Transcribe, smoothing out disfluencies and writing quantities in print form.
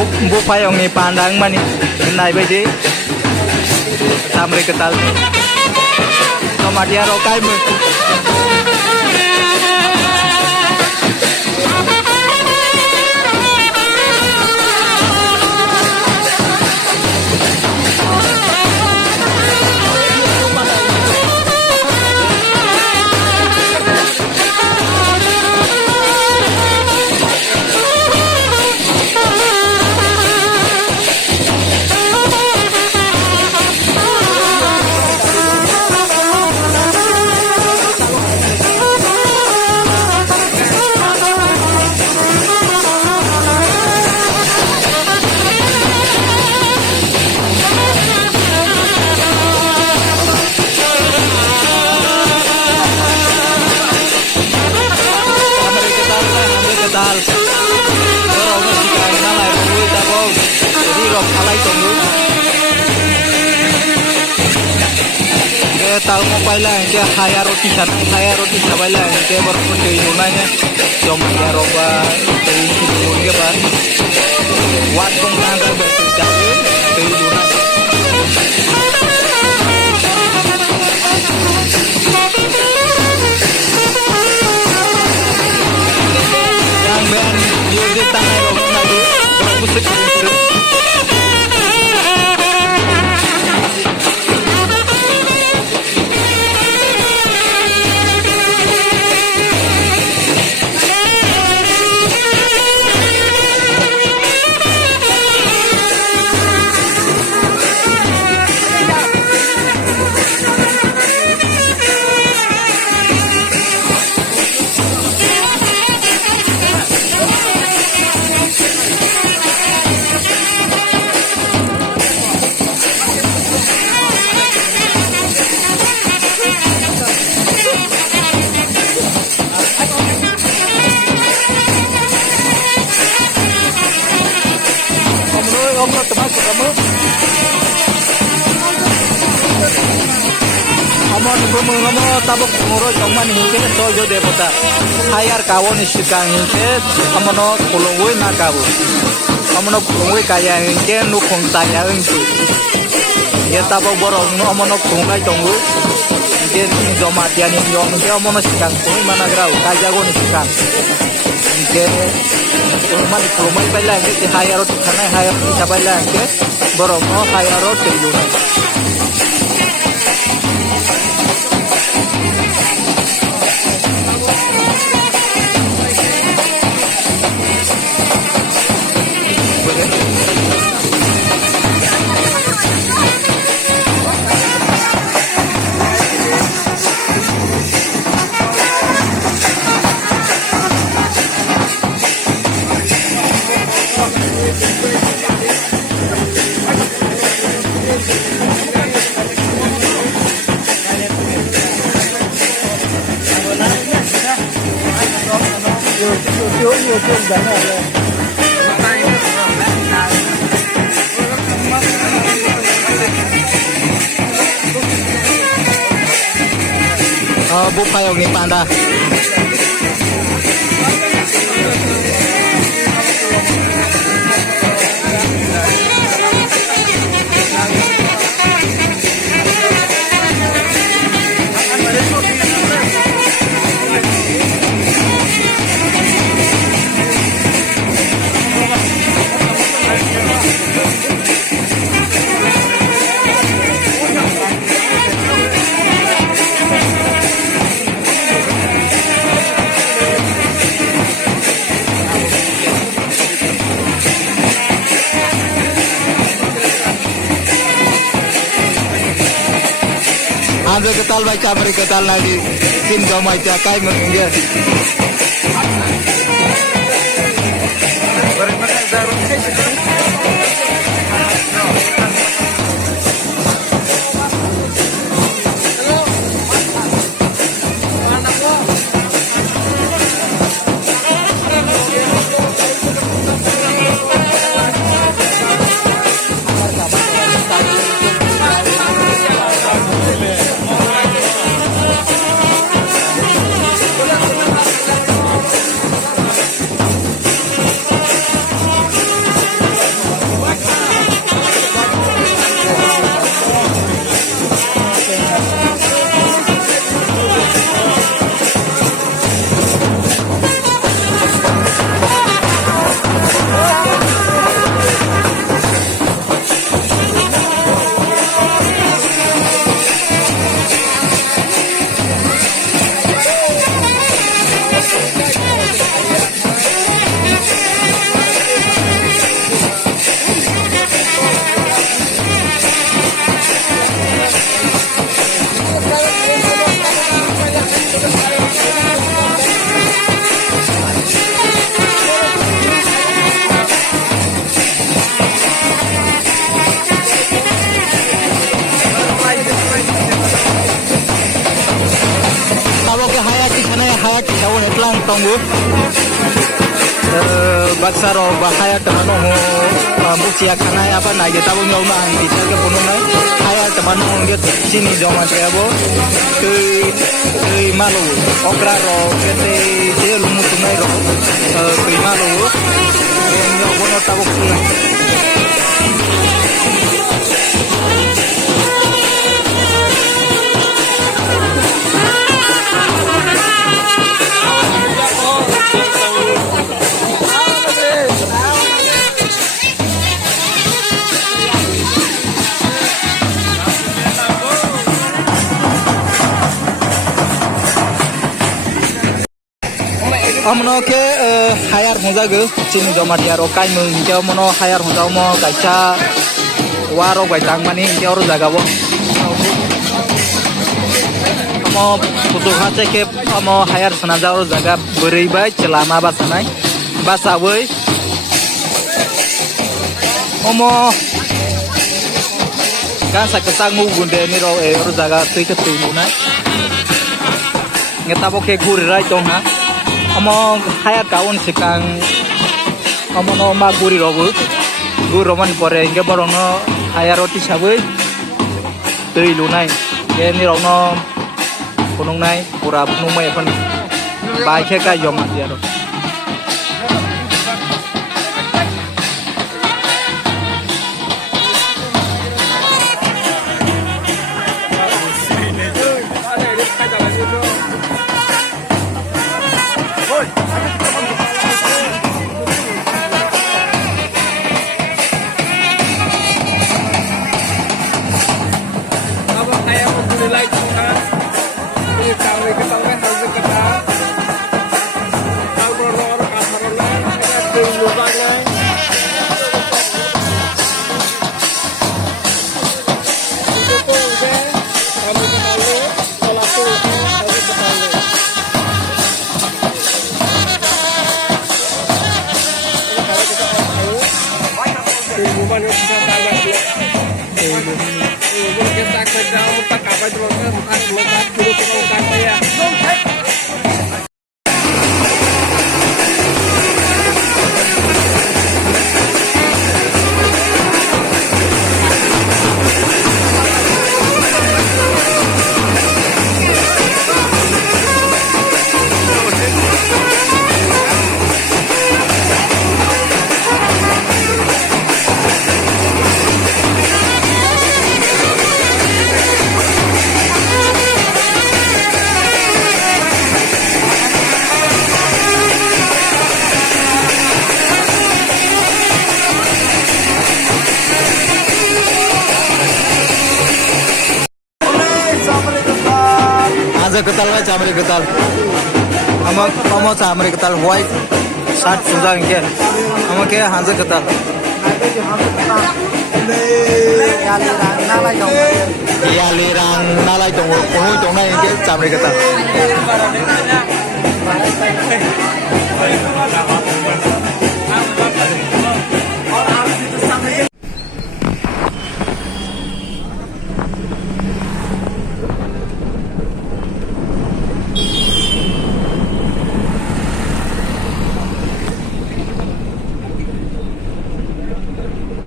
Bupayongni pandang mani nai baidi samri ketal tomatia rokai mu tahu mobile lah ke haya roti sabai lah ke berpun dari rumahnya jom ya roba dari sini ke bar waktu tanggal berjalan dari rumah yang ben yuzi tanah roba lagi berpusat Amon bumungamo tabok ngoro jongman hingke sojo depota hayar kawon isikang hingke amono kulungui nakabu amono kulungui kaya hingke nukong taya hingke ya tabok borong amono kulungai tonggu hingke jomatian yong hingke amono sikang kuni mana grau kajagon isikang hingke man kulumai baila hingke hayarot kanai hayar isabaila hingke borong hayarot terjuna Bupayong ni panda. Ambil ketal baca beri ketal lagi tin gamai cakai menunggu. tunggu baksaro bahaya teman musia karena apa nah kita pun nggak nang bisa ke punung nai haya teman dia sini joma terabo ke malu okra ro kete dia lumu tunai ro ke malu yang nggak bono tabuk punung amno ke hayar muzago chini jomati aro kai mu ke amno hayar muzao mo kaisa waro bai tangmani ke aro jagabo amo putu khache ke amo hayar sanaja aro jaga borei bai chelama basanai basawoi amo gansa kesang mu gunde ni ro aro jaga tui ke tui mu nai ngetabo ke guri rai tong ha among hayat kawan sekang among no ma guri rogu gur roman pore inge borong no hayat roti sabai tui lunai ke ni rong no punung nai pura punung mai kon bai ke ka yom dia ro ketal wa chamri ketal ama chamri ketal white shirt suja ingke ama ke hanse ketal yali rang nalai dong kono dong na ingke chamri ketal